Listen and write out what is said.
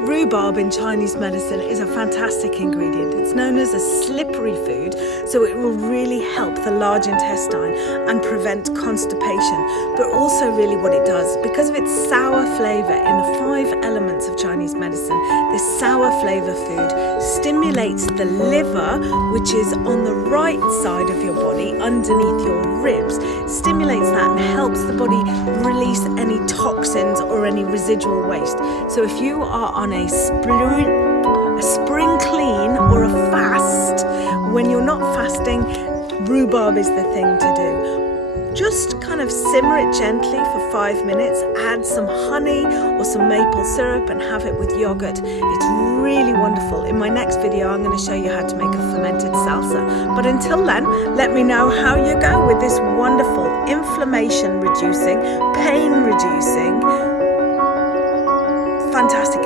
Rhubarb in Chinese medicine is a fantastic ingredient. It's known as a slippery food, so it will really help the large intestine and prevent constipation. But also really what it does, because of its sour flavour in the 5 elements of Chinese medicine, this sour flavour food stimulates the liver, which is on the right side of your body, underneath your ribs, stimulates that and helps the body release any toxins or any residual waste. So if you are on a spring clean or a fast, when you're not fasting, rhubarb is the thing to do. Just kind of simmer it gently for 5 minutes, add some honey or some maple syrup and have it with yogurt. It's really wonderful. In my next video, I'm going to show you how to make a fermented salsa. But until then, let me know how you go with this wonderful inflammation reducing, pain reducing, fantastic